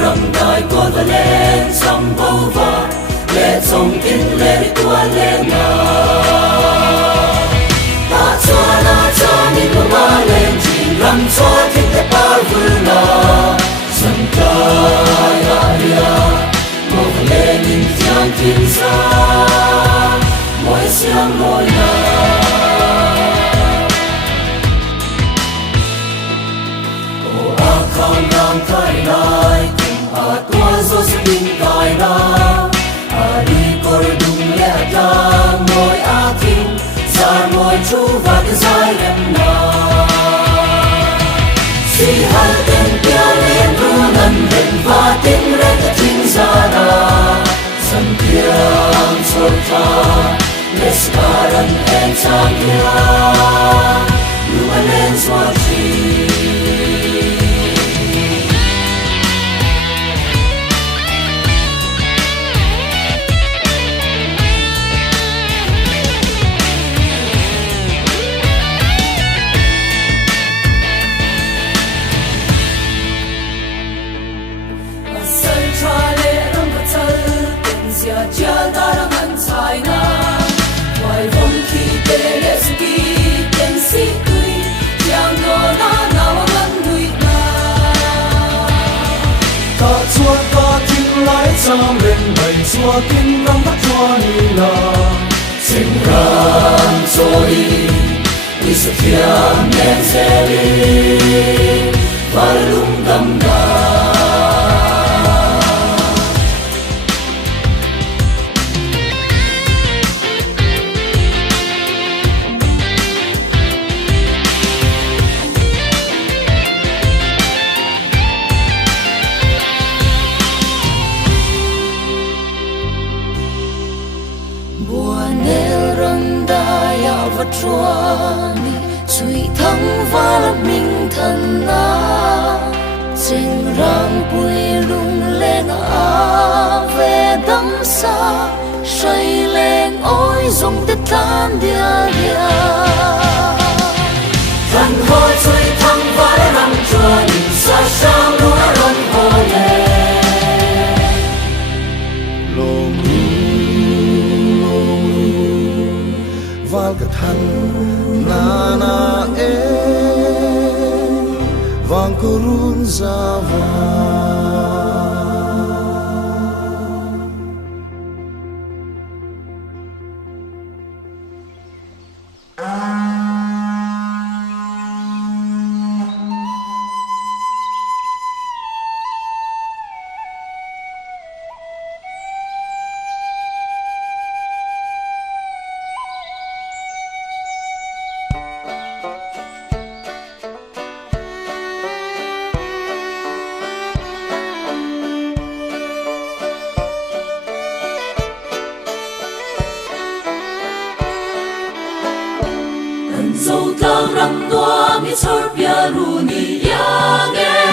rầm đại con và lên trong bầu vàng lệ trong kinh lệ tua lệ ngà ta cho mình mà lên chỉ rầm cho kinh tế bao vui na sân cài aria một lệ nhìn giang thiên sa mỗi sáng mỗi ngày không làm thay lại tua gió sẽ bình cài na đi coi đúng lẽ ta ngồi kinh ra ngồi chú và cái dài em na si hai tên kia liên ru ngân lên và tiếng lên ta chính ra na sân tiếng sôi pha let's go and end time here you are lens watching chia ta đang ăn sai na ngoài vòng khi tê lệ sự kỳ tên sĩ tươi yang ngờ na nào vẫn nuôi na ta chúa ta tin lại cho mình bày chúa tin lòng bắt chúa ni na sinh ran trôi đi sự thiam nên sẽ đi và lung đâm đà chuani suy thắng và là minh thần na trên răng bụi lung lên về đắm xa say lên ôi dùng tết tan dia dia thần hồi suy thắng và là răng chuani xa xa lúa rong hồ lệ val ka than na na e vang kurun zava dâu tang ram tua mi chor pia ru ni yang